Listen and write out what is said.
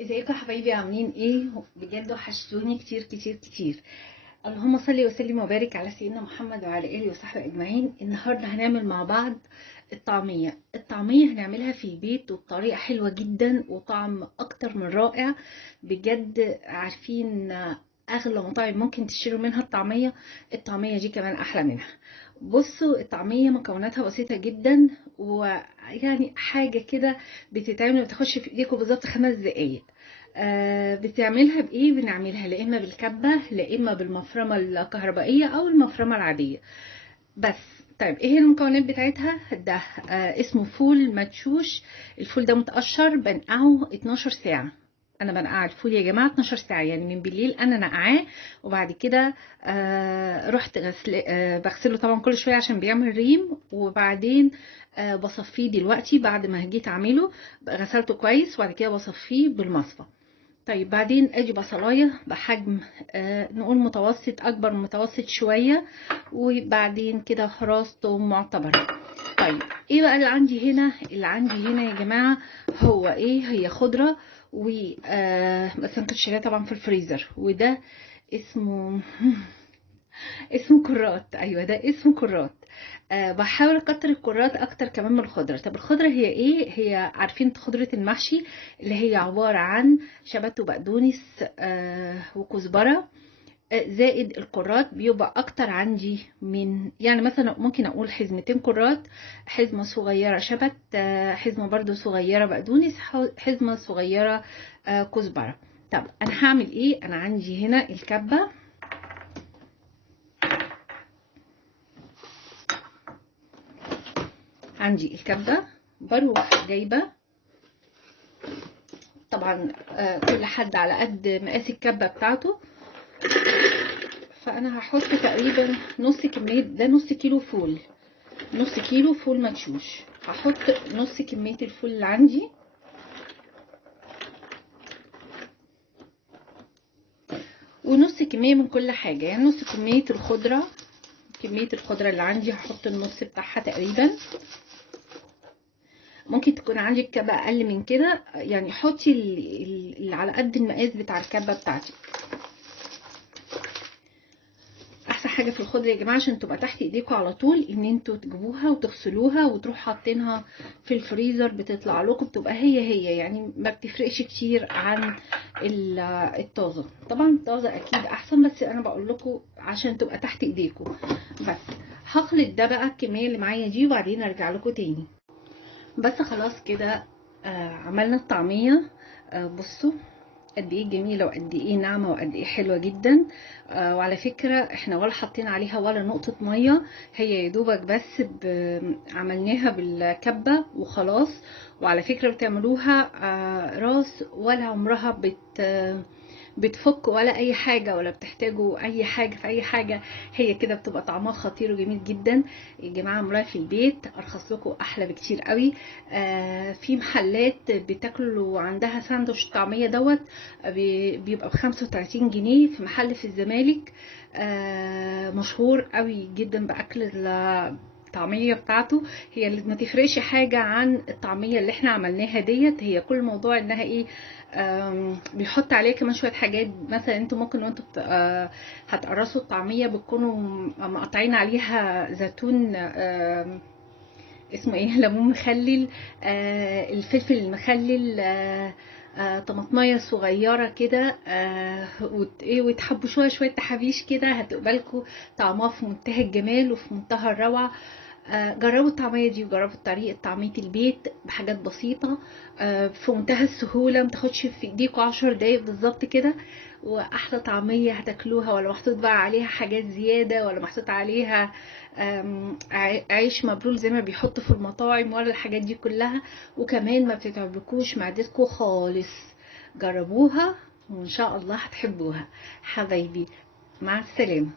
ازيكم يا حبايبي؟ عاملين ايه؟ بجد وحشتوني كتير كتير كتير. اللهم صل وسلم وبارك على سيدنا محمد وعلى اله وصحبه اجمعين. النهارده هنعمل مع بعض الطعميه هنعملها في البيت وبطريقه حلوه جدا وطعم اكتر من رائع. بجد عارفين اغلى مطاعم ممكن تشتروا منها الطعميه دي كمان احلى منها. بصوا، الطعميه مكوناتها بسيطه جدا، ويعني حاجه كده بتتعمل ما بتاخدش في ايديكم بالظبط 5 دقايق. بتعملها بايه؟ بنعملها لا اما بالكبه لا اما بالمفرمه الكهربائيه او المفرمه العاديه بس. طيب ايه هي المكونات بتاعتها؟ ده اسمه فول مدشوش. الفول ده متقشر بنقعه 12 ساعه. انا بنقع الفول يا جماعه 12 ساعه، يعني من بالليل انا نقعاه، وبعد كده رحت بغسله طبعا كل شويه عشان بيعمل ريم، وبعدين بصفيه دلوقتي بعد ما جيت اعمله. غسلته كويس وبعد كده بصفيه بالمصفى. طيب بعدين ادي بصلايه بحجم نقول متوسط، اكبر من متوسط شويه، وبعدين كده خراص توم معتبره. طيب ايه بقى اللي عندي هنا؟ اللي عندي هنا يا جماعه هو ايه؟ هي خضره و بس انا كنت شايلاه طبعا في الفريزر. وده اسمه اسمه كرات. ايوه ده اسمه كرات. بحاول اكتر الكرات اكتر كمان من الخضره. طب الخضره هي ايه؟ هي عارفين خضره المحشي اللي هي عباره عن شبت وبقدونس وكزبره، زائد الكرات بيبقى اكتر عندي من، يعني مثلا ممكن اقول حزمتين كرات، حزمه صغيره شبت، حزمه برضو صغيره بقدونس، حزمه صغيره كزبره. طب انا هعمل ايه؟ انا عندي هنا الكبه. عندي الكبة، بروح جايبة طبعا كل حد على قد مقاس الكبة بتاعته. فأنا هحط تقريبا نص كمية، ده نص كيلو فول، نص كيلو فول مدشوش. هحط نص كمية الفول اللي عندي، ونص كمية من كل حاجة، يعني نص كمية الخضرة. كمية الخضرة اللي عندي هحط النص بتاعها تقريبا. ممكن تكون عندي الكبة أقل من كده، يعني حطي اللي على قد المقاس بتاع الكبة بتاعتي. احسن حاجه في الخضره يا جماعه عشان تبقى تحت ايديكم على طول ان انتوا تجيبوها وتغسلوها وتروحوا حاطينها في الفريزر، بتطلع لكم بتبقى هي يعني ما بتفرقش كتير عن الطازه. طبعا الطازه اكيد احسن، بس انا بقول لكم عشان تبقى تحت ايديكم بس. هخلط ده بقى الكميه اللي معايا دي وبعدين ارجع لكم تاني. بس خلاص كده عملنا الطعميه. بصوا قد ايه جميله وقد ايه ناعمه وقد ايه حلوه جدا. وعلى فكره احنا ولا حاطين عليها ولا نقطه ميه، هي يدوبك بس عملناها بالكبه وخلاص. وعلى فكره بتعملوها راس ولا عمرها بتفك ولا اي حاجه، ولا بتحتاجوا اي حاجه في اي حاجه. هي كده بتبقى طعمها خطير وجميل جدا يا جماعه. عملوها في البيت ارخص لكم احلى بكتير قوي. في محلات بتاكلوا عندها ساندوتش طعميه دوت بيبقى ب35 جنيه في محل في الزمالك. مشهور قوي جدا باكل الطعميه بتاعته. هي اللي ما تفرقش حاجه عن الطعميه اللي احنا عملناها ديت. هي كل الموضوع انها ايه؟ بيحط عليها كمان شويه حاجات. مثلا انتوا ممكن وانتوا هتقرصوا الطعميه بتكونوا مقطعين عليها زيتون، اسمه ايه ليمون مخلل، الفلفل المخلل، طماطمية صغيرة كده، وتحبوا شوية تحابيش كده، هتقبلكوا طعمها في منتهى الجمال وفي منتهى الروعة. جربوا الطعمية دي وجربوا طريقة طعمية البيت بحاجات بسيطة، في منتهى السهولة، متاخدش في ايديكوا 10 دقايق بالظبط كده. واحلى طعمية هتاكلوها، ولا محطوط بقى عليها حاجات زيادة، ولا محطوط عليها عيش مبلول زي ما بيحطوا في المطاعم، ولا الحاجات دي كلها. وكمان ما بتتعبلكوش معدتكم خالص. جربوها وان شاء الله هتحبوها حبايبي. مع السلامة.